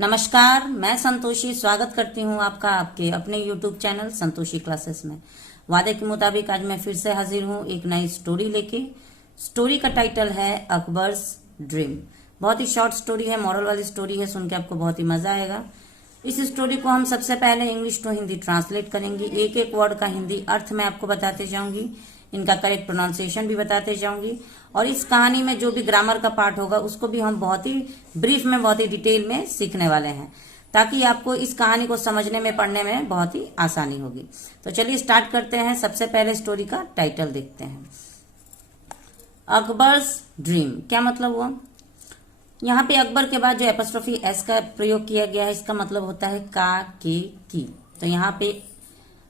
नमस्कार, मैं संतोषी स्वागत करती हूँ आपका आपके अपने YouTube चैनल संतोषी क्लासेस में। वादे के मुताबिक आज मैं फिर से हाजिर हूँ एक नई स्टोरी लेके। स्टोरी का टाइटल है अकबर्स ड्रीम। बहुत ही शॉर्ट स्टोरी है, मॉरल वाली स्टोरी है, सुन के आपको बहुत ही मजा आएगा। इस स्टोरी को हम सबसे पहले इंग्लिश टू हिंदी ट्रांसलेट करेंगे। एक एक वर्ड का हिंदी अर्थ मैं आपको बताते जाऊंगी, इनका करेक्ट प्रोनाउंसिएशन भी बताते जाऊंगी, और इस कहानी में जो भी ग्रामर का पार्ट होगा उसको भी हम बहुत ही ब्रीफ में, बहुत ही डिटेल में सीखने वाले हैं, ताकि आपको इस कहानी को समझने में, पढ़ने में बहुत ही आसानी होगी। तो चलिए स्टार्ट करते हैं। सबसे पहले स्टोरी का टाइटल देखते हैं, अकबर्स ड्रीम। क्या मतलब हुआ? यहाँ पे अकबर के बाद जो एपोस्ट्रोफी एस का प्रयोग किया गया है, इसका मतलब होता है का, के, की। तो यहाँ पे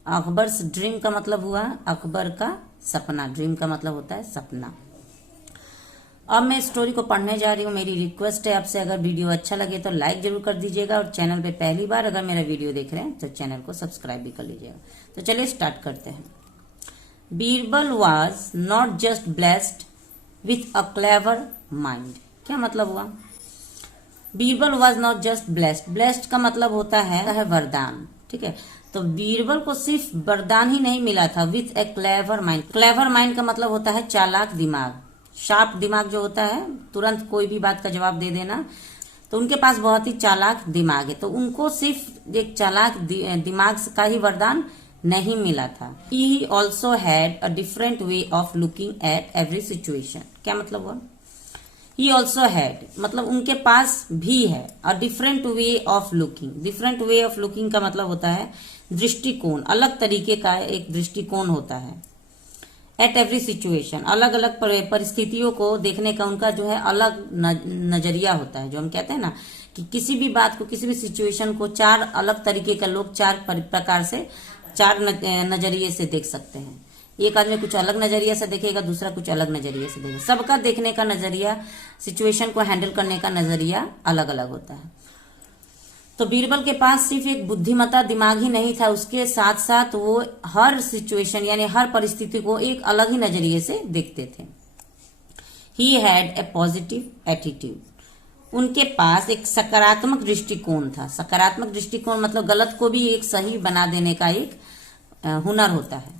अकबर्स ड्रीम का मतलब हुआ अकबर का सपना। ड्रीम का मतलब होता है सपना। अब मैं स्टोरी को पढ़ने जा रही हूँ। मेरी रिक्वेस्ट है आपसे, अगर वीडियो अच्छा लगे तो लाइक जरूर कर दीजिएगा, और चैनल पे पहली बार अगर मेरा वीडियो देख रहे हैं तो चैनल को सब्सक्राइब भी कर लीजिएगा। तो चलिए स्टार्ट करते हैं। Birbal was not just blessed with a clever mind. क्या मतलब हुआ? Birbal was not just blessed. Blessed का मतलब होता है वरदान, ठीक है। तो बीरबल को सिर्फ वरदान ही नहीं मिला था, with A clever mind. Clever mind का मतलब होता है चालाक दिमाग, शार्प दिमाग जो होता है, तुरंत कोई भी बात का जवाब दे देना। तो उनके पास बहुत ही चालाक दिमाग है। तो उनको सिर्फ एक चालाक दिमाग का ही वरदान नहीं मिला था। He also had a different way of looking at every situation. क्या मतलब हुआ? ही ऑल्सो हैड मतलब उनके पास भी है a different way of looking. Different way of looking का मतलब होता है दृष्टिकोण, अलग तरीके का एक दृष्टिकोण होता है। एट एवरी सिचुएशन, अलग अलग परिस्थितियों को देखने का उनका जो है अलग नजरिया होता है। जो हम कहते हैं ना कि किसी भी बात को, किसी भी सिचुएशन को चार अलग तरीके का लोग चार प्रकार से, चार नजरिए से देख सकते हैं। एक आदमी कुछ अलग नजरिए से देखेगा, दूसरा कुछ अलग नजरिए से देखेगा। सबका देखने का नजरिया, सिचुएशन को हैंडल करने का नजरिया अलग अलग होता है। तो बीरबल के पास सिर्फ एक बुद्धिमत्ता दिमाग ही नहीं था, उसके साथ साथ वो हर सिचुएशन यानी हर परिस्थिति को एक अलग ही नजरिए से देखते थे। He had a positive attitude. उनके पास एक सकारात्मक दृष्टिकोण था। सकारात्मक दृष्टिकोण मतलब गलत को भी एक सही बना देने का एक हुनर होता है।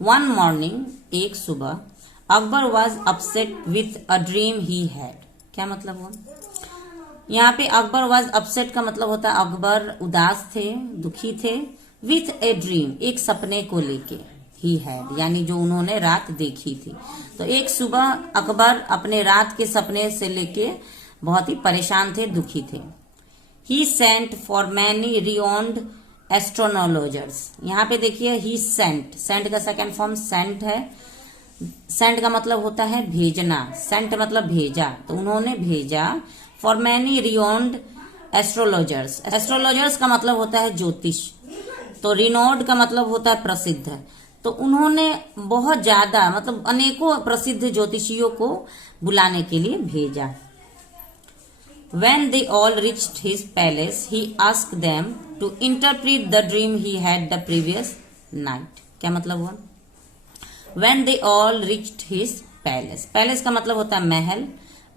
वन मॉर्निंग, एक सुबह, Akbar was upset with a dream he had. क्या मतलब हुआ? यहाँ पे अकबर वॉज अपसेट का मतलब होता है अकबर उदास थे, दुखी थे, विथ ए ड्रीम एक सपने को लेके, ही हैड यानी जो उन्होंने रात देखी थी। तो एक सुबह अकबर अपने रात के सपने से लेके बहुत ही परेशान थे, दुखी थे। ही सेंट फॉर मैनी रियोन्ड एस्ट्रोनोलॉजर्स। यहाँ पे देखिए ही सेंट, सेंट का सेकेंड फॉर्म सेंट है। सेंट का मतलब होता है भेजना, सेंट मतलब भेजा। तो उन्होंने भेजा फॉर मैनी रियोन्ड एस्ट्रोलॉजर्स। एस्ट्रोलॉजर्स का मतलब होता है ज्योतिष, तो रिनोड का मतलब होता है प्रसिद्ध। तो उन्होंने बहुत ज्यादा मतलब अनेकों प्रसिद्ध ज्योतिषियों को बुलाने के लिए भेजा। When they all reached his palace, he asked them to interpret the dream he had the previous night. क्या मतलब हुआ? When they all reached his palace. Palace का मतलब होता है महल,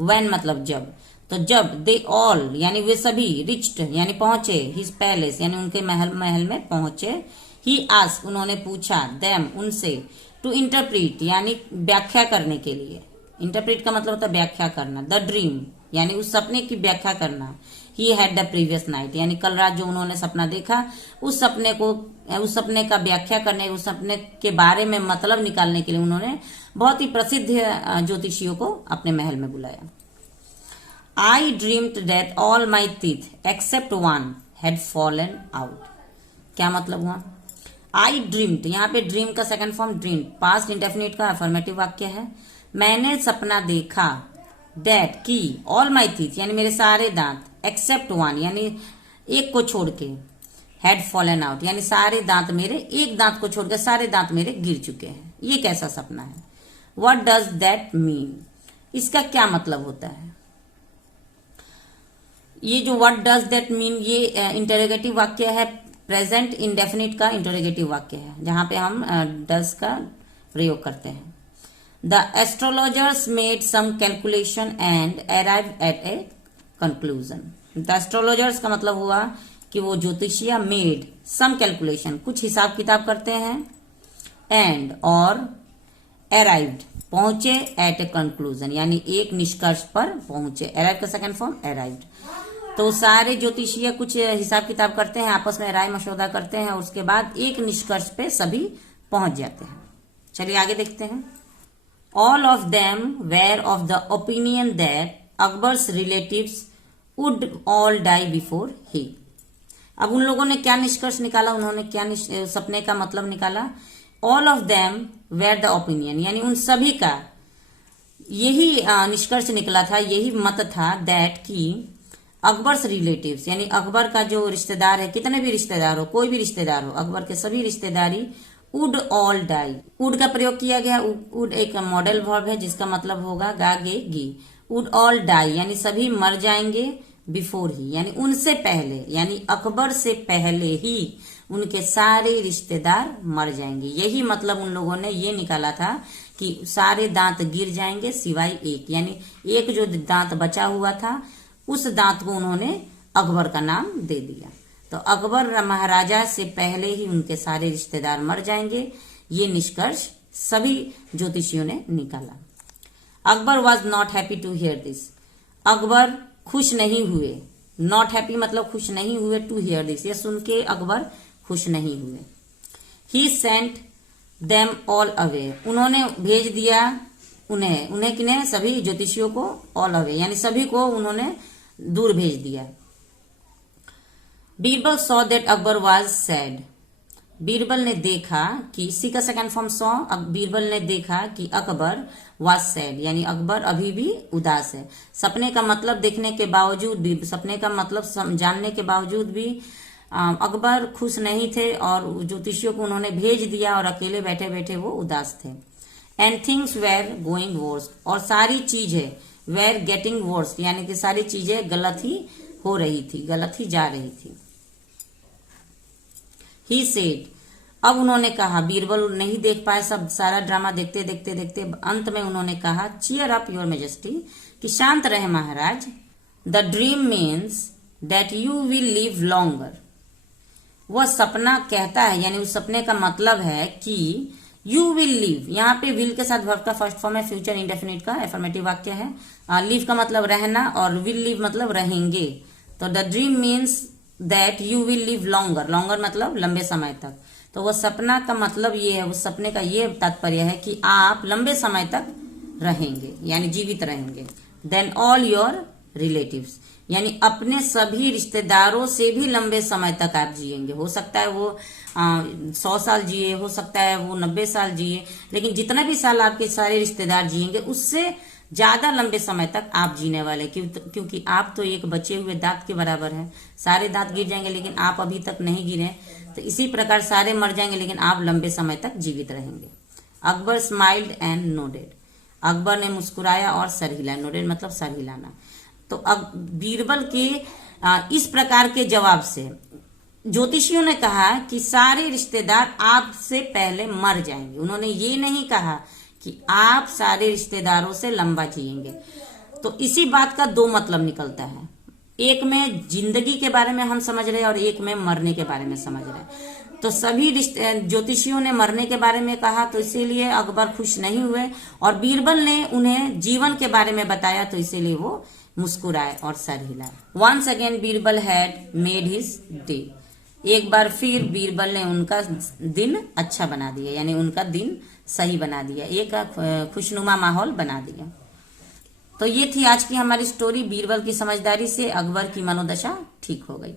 when मतलब जब। तो जब they all यानी वे सभी, reached यानी पहुंचे, his palace यानी उनके महल में पहुंचे। he asked उन्होंने पूछा, them उनसे, to interpret यानी व्याख्या करने के लिए। interpret का मतलब होता है व्याख्या करना। the dream यानी उस सपने की व्याख्या करना। He had the previous night यानी कल रात जो उन्होंने सपना देखा, उस सपने का व्याख्या करने, उस सपने के बारे में मतलब निकालने के लिए उन्होंने बहुत ही प्रसिद्ध ज्योतिषियों को अपने महल में बुलाया। आई dreamed that all my teeth except one had fallen out. क्या मतलब हुआ? आई ड्रीम्ड, यहाँ पे ड्रीम का second form dream, past indefinite का अफर्मेटिव वाक्य है। मैंने सपना देखा, दैट की, ऑल माई टीथ यानी मेरे सारे दांत, एक्सेप्ट वन यानी एक को छोड़ के, हैड फॉलन आउट यानी सारे दांत मेरे, एक दांत को छोड़कर सारे दांत मेरे गिर चुके हैं। ये कैसा सपना है? What does that mean? इसका क्या मतलब होता है? ये जो व्हाट डज दैट मीन, ये इंटरोगेटिव वाक्य है, प्रेजेंट इंडेफिनिट का इंटरोगेटिव वाक्य है, जहां पे हम डज का प्रयोग करते हैं। The astrologers made some calculation and arrived at a conclusion. The astrologers का मतलब हुआ कि वो ज्योतिषिया मेड सम कैलकुलेशन, कुछ हिसाब किताब करते हैं, एंड और अराइव्ड पहुंचे, एट ए कंक्लूजन यानी एक निष्कर्ष पर पहुंचे। अराइव का सेकंड फॉर्म अराइव्ड। तो सारे ज्योतिषीय कुछ हिसाब किताब करते हैं, आपस में राय मशवरा करते हैं और उसके बाद एक निष्कर्ष पे सभी पहुंच जाते हैं। चलिए आगे देखते हैं। All of them were of the opinion that Akbar's relatives would all die before he. अब उन लोगों ने क्या निष्कर्ष निकाला, उन्होंने क्या सपने का मतलब निकाला। All of them where the opinion यानी उन सभी का यही निष्कर्ष निकला था, यही मत था, दैट कि अकबर्स रिलेटिव्स यानी अकबर का जो रिश्तेदार है, कितने भी रिश्तेदार हो, कोई भी रिश्तेदार हो, अकबर के सभी रिश्तेदारी वुड ऑल डाई। वुड का प्रयोग किया गया। वुड एक मॉडल वर्ब है जिसका मतलब होगा गा गे गी। वुड ऑल डाई यानी सभी मर जाएंगे, बिफोर ही यानी उनसे पहले, यानी अकबर से पहले ही उनके सारे रिश्तेदार मर जाएंगे। यही मतलब उन लोगों ने ये निकाला था कि सारे दांत गिर जाएंगे सिवाय एक, यानी एक जो दांत बचा हुआ था उस दांत को उन्होंने अकबर का नाम दे दिया। तो अकबर महाराजा से पहले ही उनके सारे रिश्तेदार मर जाएंगे, ये निष्कर्ष सभी ज्योतिषियों ने निकाला। Akbar was not happy to hear this. Akbar खुश नहीं हुए। नॉट हैप्पी मतलब खुश नहीं हुए, टू हियर दिस ये सुन के अकबर खुश नहीं हुए। ही सेंट देम ऑल अवे। उन्होंने भेज दिया उन्हें किन्हें, सभी ज्योतिषियों को, ऑल अवे यानी सभी को उन्होंने दूर भेज दिया। Birbal saw that Akbar was sad. Birbal ने देखा कि, इसी का सेकंड फॉर्म सॉ, बीरबल ने देखा कि अकबर वाज सैड यानी अकबर अभी भी उदास है। सपने का मतलब देखने के बावजूद भी, सपने का मतलब जानने के बावजूद भी अकबर खुश नहीं थे और ज्योतिषियों को उन्होंने भेज दिया और अकेले बैठे बैठे वो उदास थे। And things were going worse और सारी चीजें वेर गेटिंग वर्स यानी कि सारी चीजें गलत ही हो रही थी, गलत ही जा रही थी। ही सेड, अब उन्होंने कहा, बीरबल नहीं देख पाए, सब सारा ड्रामा देखते देखते देखते अंत में उन्होंने कहा, चीयर अप योर मेजेस्टी कि शांत रहे महाराज। The dream means that you will live longer. वह सपना कहता है यानी उस सपने का मतलब है कि यू विल लिव, यहाँ पे विल के साथ वर्ब का फर्स्ट फॉर्म है, फ्यूचर इंडेफिनिट का एफर्मेटिव वाक्य है। लिव का मतलब रहना और विल लिव मतलब रहेंगे। तो the dream means that you will live longer, longer मतलब लंबे समय तक। तो वो सपना का मतलब ये है, उस सपने का ये तात्पर्य है कि आप लंबे समय तक रहेंगे यानी जीवित रहेंगे। देन ऑल योर रिलेटिव्स यानी अपने सभी रिश्तेदारों से भी लंबे समय तक आप जिएंगे। हो सकता है वो 100 साल जिए, हो सकता है वो 90 साल जिए, लेकिन जितना भी साल आपके सारे रिश्तेदार जिएंगे उससे ज्यादा लंबे समय तक आप जीने वाले, क्योंकि आप तो एक बचे हुए दांत के बराबर हैं। सारे दांत गिर जाएंगे लेकिन आप अभी तक नहीं गिरे, तो इसी प्रकार सारे मर जाएंगे लेकिन आप लंबे समय तक जीवित रहेंगे। Akbar smiled and nodded. Akbar ने मुस्कुराया और सर हिलाया। नोडेड मतलब सर हिलाना। तो अब बीरबल के इस प्रकार के जवाब से ज्योतिषियों ने कहा कि सारे रिश्तेदार आपसे पहले मर जाएंगे। उन्होंने ये नहीं कहा कि आप सारे रिश्तेदारों से लंबा जिएंगे। तो इसी बात का दो मतलब निकलता है, एक में जिंदगी के बारे में हम समझ रहे हैं और एक में मरने के बारे में समझ रहे हैं। तो सभी ज्योतिषियों ने मरने के बारे में कहा तो इसीलिए अकबर खुश नहीं हुए, और बीरबल ने उन्हें जीवन के बारे में बताया तो इसीलिए वो मुस्कुराए और सर हिलाए। Once again Birbal had made his day. एक बार फिर बीरबल ने उनका दिन अच्छा बना दिया यानी उनका दिन सही बना दिया, एक खुशनुमा माहौल बना दिया। तो ये थी आज की हमारी स्टोरी। बीरबल की समझदारी से अकबर की मनोदशा ठीक हो गई।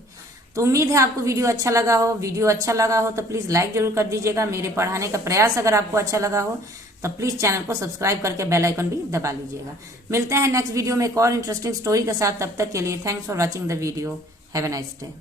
तो उम्मीद है आपको वीडियो अच्छा लगा हो। वीडियो अच्छा लगा हो तो प्लीज लाइक जरूर कर दीजिएगा। मेरे पढ़ाने का प्रयास अगर आपको अच्छा लगा हो तो प्लीज चैनल को सब्सक्राइब करके बेल आइकन भी दबा लीजिएगा। मिलते हैं नेक्स्ट वीडियो में एक और इंटरेस्टिंग स्टोरी के साथ। तब तक के लिए thanks for watching the video. Have a nice day.